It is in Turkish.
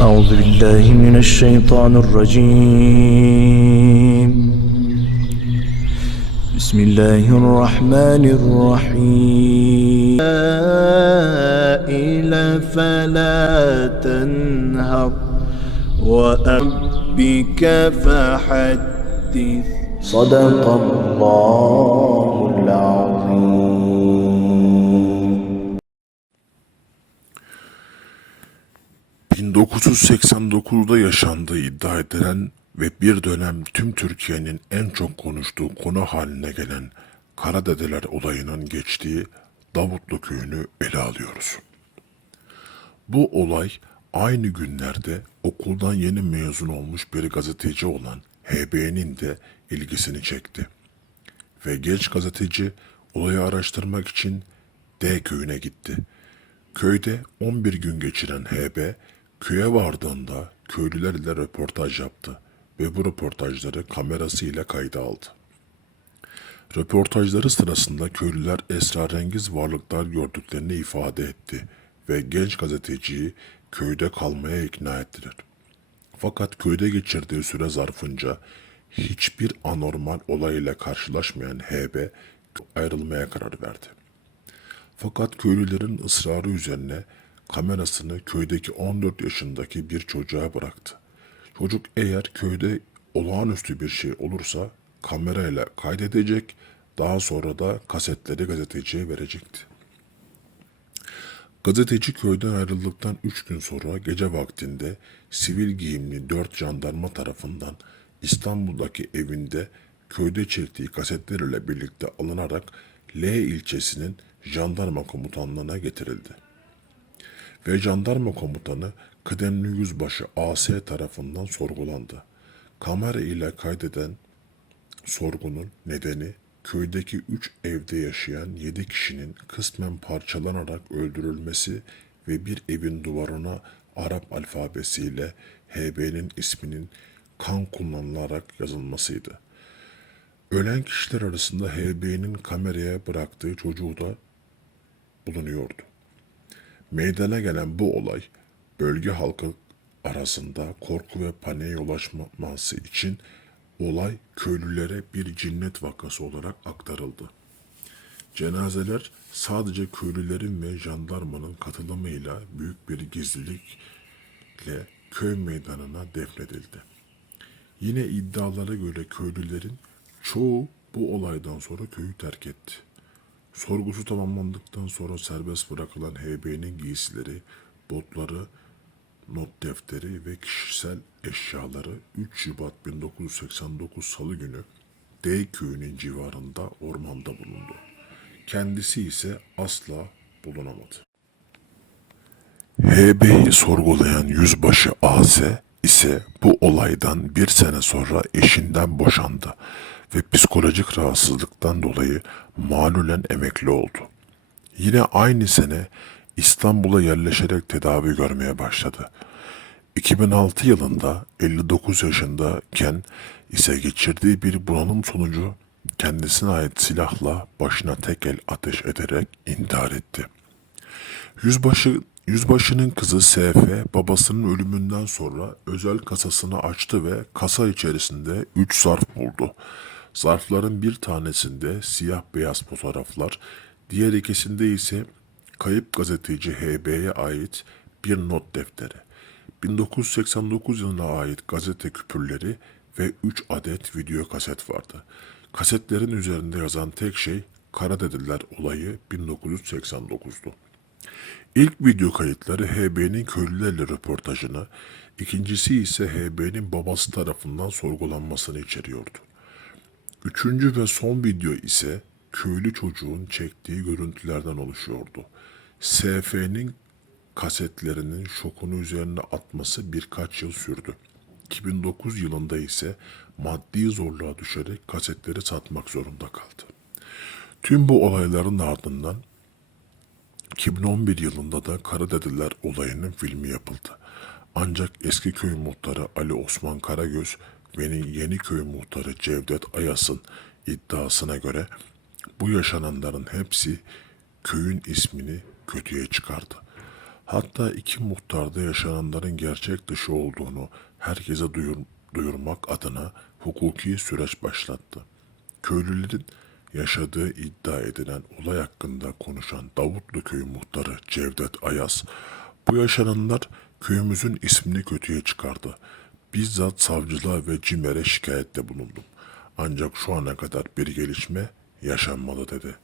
أعوذ بالله من الشيطان الرجيم. بسم الله الرحمن الرحيم. إلى فلا تنهر وأبك فحدث. صدق الله. 1989'da yaşandığı iddia edilen ve bir dönem tüm Türkiye'nin en çok konuştuğu konu haline gelen Karadedeler olayının geçtiği Davutlu köyünü ele alıyoruz. Bu olay aynı günlerde okuldan yeni mezun olmuş bir gazeteci olan HB'nin de ilgisini çekti. Ve genç gazeteci olayı araştırmak için D köyüne gitti. Köyde 11 gün geçiren HB, köye vardığında köylüler ile röportaj yaptı ve bu röportajları kamerasıyla kayda aldı. Röportajları sırasında köylüler esrarengiz varlıklar gördüklerini ifade etti ve genç gazeteciyi köyde kalmaya ikna ettiler. Fakat köyde geçirdiği süre zarfınca hiçbir anormal olayla karşılaşmayan HB ayrılmaya karar verdi. Fakat köylülerin ısrarı üzerine kamerasını köydeki 14 yaşındaki bir çocuğa bıraktı. Çocuk eğer köyde olağanüstü bir şey olursa kamerayla kaydedecek, daha sonra da kasetleri gazeteciye verecekti. Gazeteci köyden ayrıldıktan üç gün sonra gece vaktinde sivil giyimli dört jandarma tarafından İstanbul'daki evinde köyde çektiği kasetler ile birlikte alınarak L ilçesinin jandarma komutanlığına getirildi. Ve jandarma komutanı kıdemli yüzbaşı AS tarafından sorgulandı. Kamera ile kaydeden sorgunun nedeni köydeki üç evde yaşayan yedi kişinin kısmen parçalanarak öldürülmesi ve bir evin duvarına Arap alfabesiyle HB'nin isminin kan kullanılarak yazılmasıydı. Ölen kişiler arasında HB'nin kameraya bıraktığı çocuğu da bulunuyordu. Meydana gelen bu olay bölge halkı arasında korku ve paniğe yol açmaması için olay köylülere bir cinnet vakası olarak aktarıldı. Cenazeler sadece köylülerin ve jandarmanın katılımıyla büyük bir gizlilikle köy meydanına defnedildi. Yine iddialara göre köylülerin çoğu bu olaydan sonra köyü terk etti. Sorgusu tamamlandıktan sonra serbest bırakılan HB'nin giysileri, botları, not defteri ve kişisel eşyaları 3 Şubat 1989 Salı günü D köyünün civarında ormanda bulundu. Kendisi ise asla bulunamadı. HB'yi sorgulayan yüzbaşı AZ ise bu olaydan bir sene sonra eşinden boşandı ve psikolojik rahatsızlıktan dolayı malulen emekli oldu. Yine aynı sene İstanbul'a yerleşerek tedavi görmeye başladı. 2006 yılında 59 yaşındayken ise geçirdiği bir bunalım sonucu kendisine ait silahla başına tek el ateş ederek intihar etti. Yüzbaşı Yüzbaşının kızı SF babasının ölümünden sonra özel kasasını açtı ve kasa içerisinde 3 zarf buldu. Zarfların bir tanesinde siyah beyaz fotoğraflar, diğer ikisinde ise kayıp gazeteci HB'ye ait bir not defteri. 1989 yılına ait gazete küpürleri ve 3 adet video kaset vardı. Kasetlerin üzerinde yazan tek şey Kara Dediler olayı 1989'du. İlk video kayıtları HB'nin köylülerle röportajını, ikincisi ise HB'nin babası tarafından sorgulanmasını içeriyordu. Üçüncü ve son video ise köylü çocuğun çektiği görüntülerden oluşuyordu. SF'nin kasetlerinin şokunu üzerine atması birkaç yıl sürdü. 2009 yılında ise maddi zorluğa düşerek kasetleri satmak zorunda kaldı. Tüm bu olayların ardından 2011 yılında da Karadediler olayının filmi yapıldı. Ancak eski köy muhtarı Ali Osman Karagöz ve yeni köy muhtarı Cevdet Ayas'ın iddiasına göre bu yaşananların hepsi köyün ismini kötüye çıkardı. Hatta iki muhtarda yaşananların gerçek dışı olduğunu herkese duyur, duyurmak adına hukuki süreç başlattı. Köylülerin yaşadığı iddia edilen olay hakkında konuşan Davutlu Köyü muhtarı Cevdet Ayaz, bu yaşananlar köyümüzün ismini kötüye çıkardı. Bizzat savcılığa ve CİMER'e şikayette bulundum. Ancak şu ana kadar bir gelişme yaşanmadı dedi.